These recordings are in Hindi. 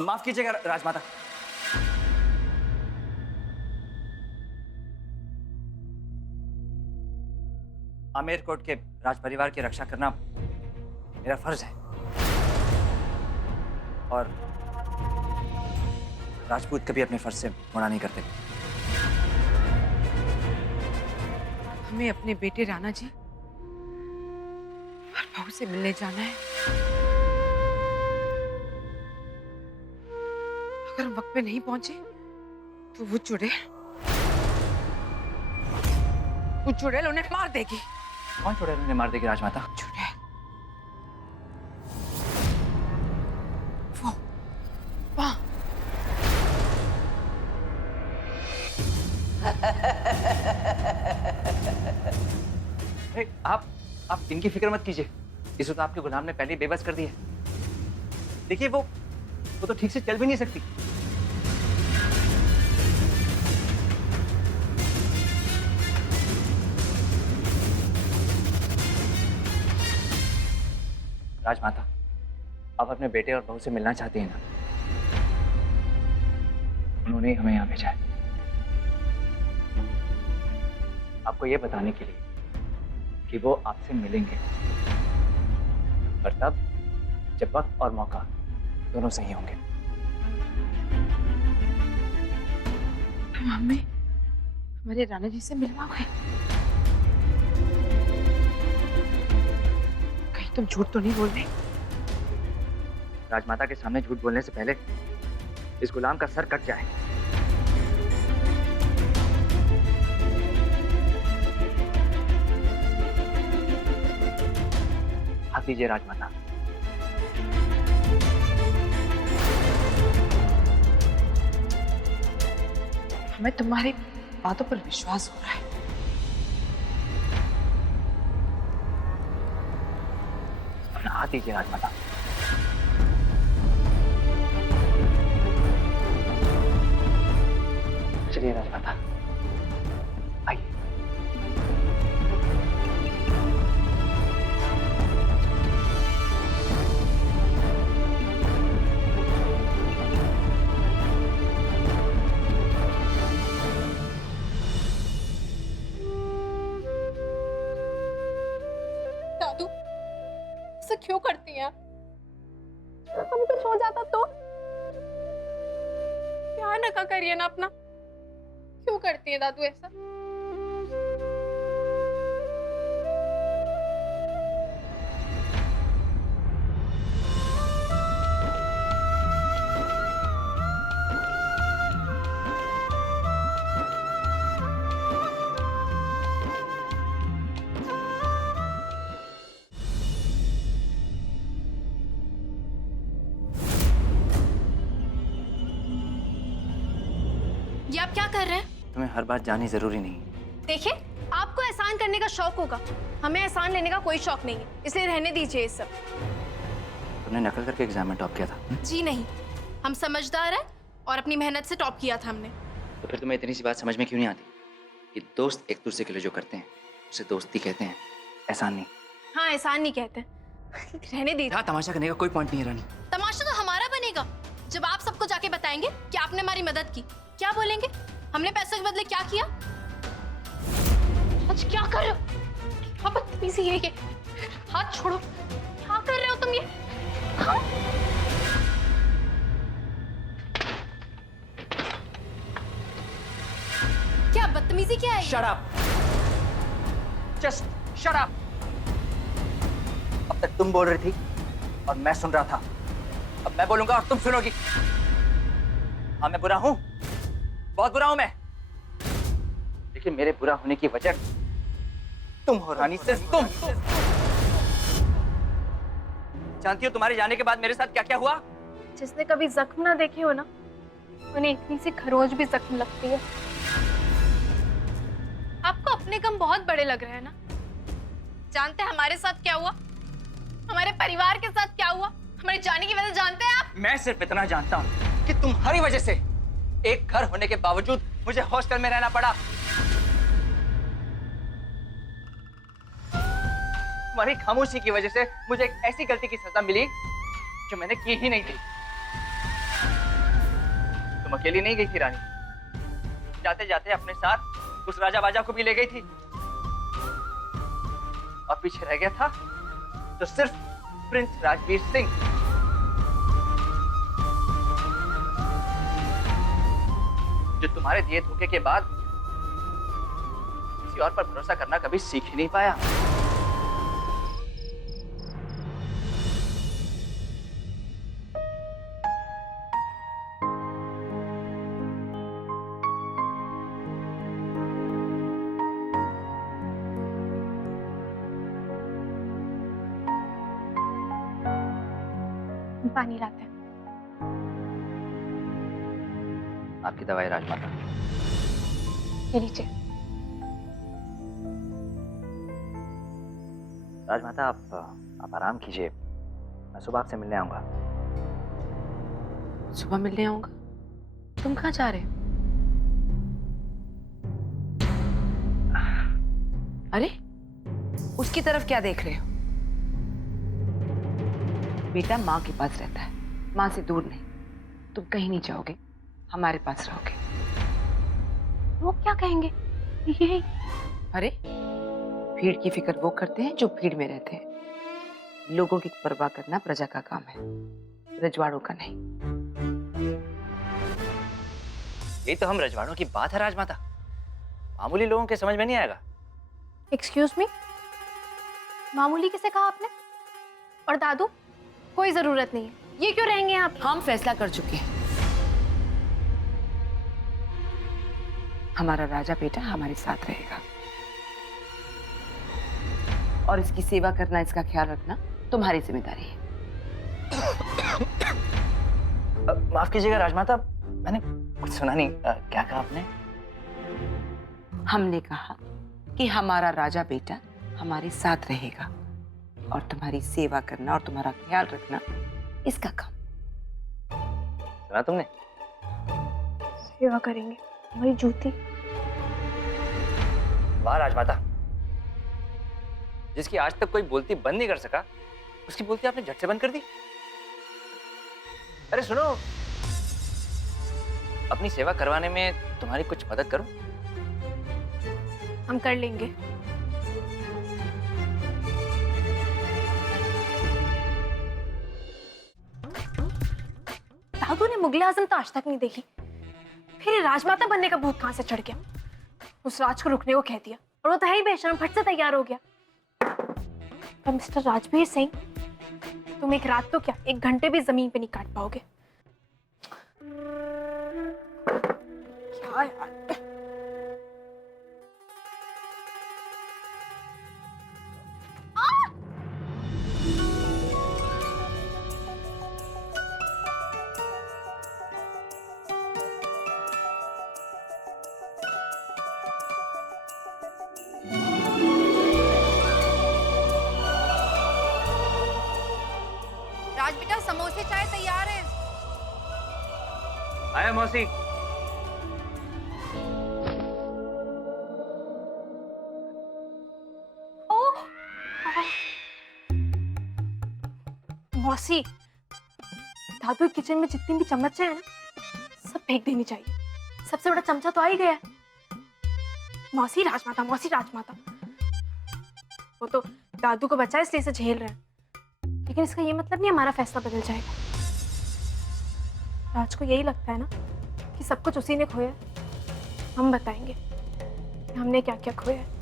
माफ कीजिएगा राजमाता। आमेर कोर्ट के राज परिवार की रक्षा करना मेरा फर्ज है और राजपूत कभी अपने फर्ज से मुड़ा नहीं करते। हमें अपने बेटे राणा जी और बहू से मिलने जाना है। अगर हम वक्त पे नहीं पहुंचे तो वो चुड़ैल उन्हें मार देगी। कौन चुड़ैल उन्हें मार देगी राजमाता? चुड़ैल, वो वहाँ। अरे आप इनकी फिक्र मत कीजिए। इसे तो आपके गुलाम ने पहले ही बेबस कर दिया है। देखिए वो तो ठीक से चल भी नहीं सकती। राजमाता, आप अपने बेटे और बहू से मिलना चाहती हैं ना? उन्होंने ही हमें यहाँ भेजा है आपको ये बताने के लिए कि वो आपसे मिलेंगे, पर तब जब वक्त और मौका दोनों सही होंगे। तुम हमें हमारे राणा जी से मिलवाओगे? कहीं तुम झूठ तो नहीं बोल रहे? राजमाता के सामने झूठ बोलने से पहले इस गुलाम का सर कट जाए। हाथ दीजिए राजमाता। हमें तुम्हारी बातों पर विश्वास हो रहा है। अपना हाथ दीजिए राजमाता। चलिए राजमाता, आइए। दादू ऐसा क्यों करती हैं? हम कुछ हो जाता तो? ध्यान रखा करिए ना अपना। क्यों करती हैं दादू ऐसा? ये आप क्या कर रहे हैं? तुम्हें हर बात जाननी जरूरी नहीं। देखिए, आपको एहसान करने का शौक होगा, हमें एहसान लेने का कोई शौक नहीं है, इसलिए रहने दीजिए ये सब। तुमने नकल करके एग्जाम में टॉप किया था? जी नहीं, हम समझदार हैं और अपनी मेहनत से टॉप किया था हमने। तो फिर तुम्हें इतनी सी बात समझ में क्यों नहीं आती कि दोस्त एक दूसरे के लिए जो करते हैं उसे दोस्ती कहते हैं, एहसान नहीं। हाँ, एहसान नहीं कहते। रहने दीजिए। यहाँ तमाशा करने का कोई पॉइंट नहीं है रानी। तमाशा तो हमारा बनेगा जब आप सबको जाके बताएंगे कि आपने हमारी मदद की। क्या बोलेंगे? हमने पैसों के बदले क्या किया? आज क्या कर रहे हो? क्या बदतमीजी है ये? हाथ छोड़ो। क्या कर रहे हो तुम ये? हाँ? क्या बदतमीजी क्या है? Shut up! Just shut up! अब तक तुम बोल रही थी और मैं सुन रहा था। अब मैं बोलूंगा और तुम सुनोगी। हाँ, मैं बुरा हूं, बहुत बुरा हूं मैं। लेकिन मेरे बुरा होने की वजह तुम हो रानी, सिर्फ तुम। जानती हो तुम्हारे जाने के बाद मेरे साथ क्या क्या हुआ? जिसने कभी जख्म ना देखे हो ना, उन्हें इतनी सी खरोंच भी जख्म लगती है। आपको अपने गम बहुत बड़े लग रहे हैं ना? जानते हैं हमारे साथ क्या हुआ? हमारे परिवार के साथ क्या हुआ? हमारे जाने की वजह जानते हैं आप? मैं सिर्फ इतना जानता हूं कि तुम्हारी वजह से एक घर होने के बावजूद मुझे हॉस्टल में रहना पड़ा। तुम्हारी खामोशी की वजह से मुझे एक ऐसी गलती की सजा मिली जो मैंने की ही नहीं थी। अकेली नहीं गई थी रानी, जाते जाते अपने साथ उस राजा बाजा को भी ले गई थी। और पीछे रह गया था तो सिर्फ प्रिंस राजवीर सिंह। जो तुम्हारे दिए धोखे के बाद किसी और पर भरोसा करना कभी सीख ही नहीं पाया। पानी लाते हैं। आपकी दवाई राजमाता। ये लीजिए। राजमाता आप आराम कीजिए, मैं सुबह आपसे मिलने आऊंगा। सुबह मिलने आऊंगा? तुम कहाँ जा रहे हो? अरे उसकी तरफ क्या देख रहे हो? बेटा माँ के पास रहता है, माँ से दूर नहीं। तुम कहीं नहीं जाओगे, हमारे पास रहोगे। वो क्या कहेंगे? ये अरे भीड़ की फिक्र वो करते हैं जो भीड़ में रहते हैं। लोगों की परवाह करना प्रजा का काम है, रजवाड़ों का नहीं। ये तो हम रजवाड़ों की बात है राजमाता, मामूली लोगों के समझ में नहीं आएगा। एक्सक्यूज मी, मामूली किसे कहा आपने? और दादू, कोई जरूरत नहीं है, ये क्यों रहेंगे यहाँ पे? हम फैसला कर चुके हैं, हमारा राजा बेटा हमारे साथ रहेगा और इसकी सेवा करना, इसका ख्याल रखना तुम्हारी जिम्मेदारी है। माफ कीजिएगा राजमाता, मैंने कुछ सुना नहीं। क्या कहा आपने? हमने कहा कि हमारा राजा बेटा हमारे साथ रहेगा और तुम्हारी सेवा करना और तुम्हारा ख्याल रखना इसका काम। सुना तुमने? सेवा करेंगे, हमारी जूती। वाह राजमाता, जिसकी आज तक कोई बोलती बंद नहीं कर सका, उसकी बोलती आपने झट से बंद कर दी। अरे सुनो, अपनी सेवा करवाने में तुम्हारी कुछ मदद करूं? हम कर लेंगे। दादू ने मुगले आजम तो आज तक नहीं देखी, फिर ये राजमाता बनने का भूत कहां से चढ़ गया? उस राज को रुकने को कह दिया और वो तो है ही बेशरम, फट से तैयार हो गया। पर मिस्टर राजवीर सिंह, तुम एक रात तो क्या 1 घंटे भी जमीन पे नहीं काट पाओगे। क्या यार, राज बेटा, समोसे चाय तैयार है। आया मौसी। मौसी, दादू किचन में जितनी भी चम्मच है ना, सब फेंक देनी चाहिए। सबसे बड़ा चमचा तो आ ही गया है। मौसी राजमाता, मौसी राजमाता। वो तो दादू को बचा इसलिए इसे झेल रहे हैं, लेकिन इसका ये मतलब नहीं हमारा फैसला बदल जाएगा। राज को यही लगता है ना कि सब कुछ उसी ने खोया है। हम बताएंगे कि हमने क्या क्या खोया है।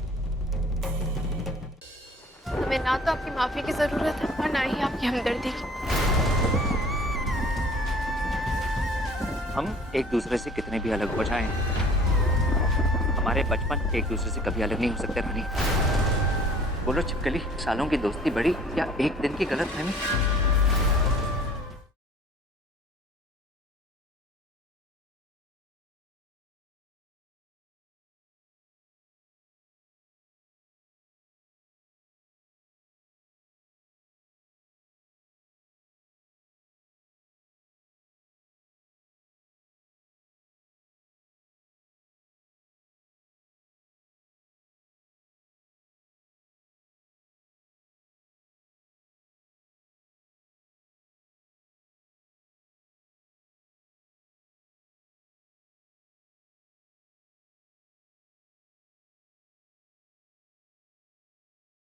हमें ना तो आपकी माफी की जरूरत है और ना ही आपकी हमदर्दी की। हम एक दूसरे से कितने भी अलग हो जाएं, हमारे बचपन एक दूसरे से कभी अलग नहीं हो सकते रानी। बोलो छिपकली, सालों की दोस्ती बड़ी या एक दिन की गलतफहमी?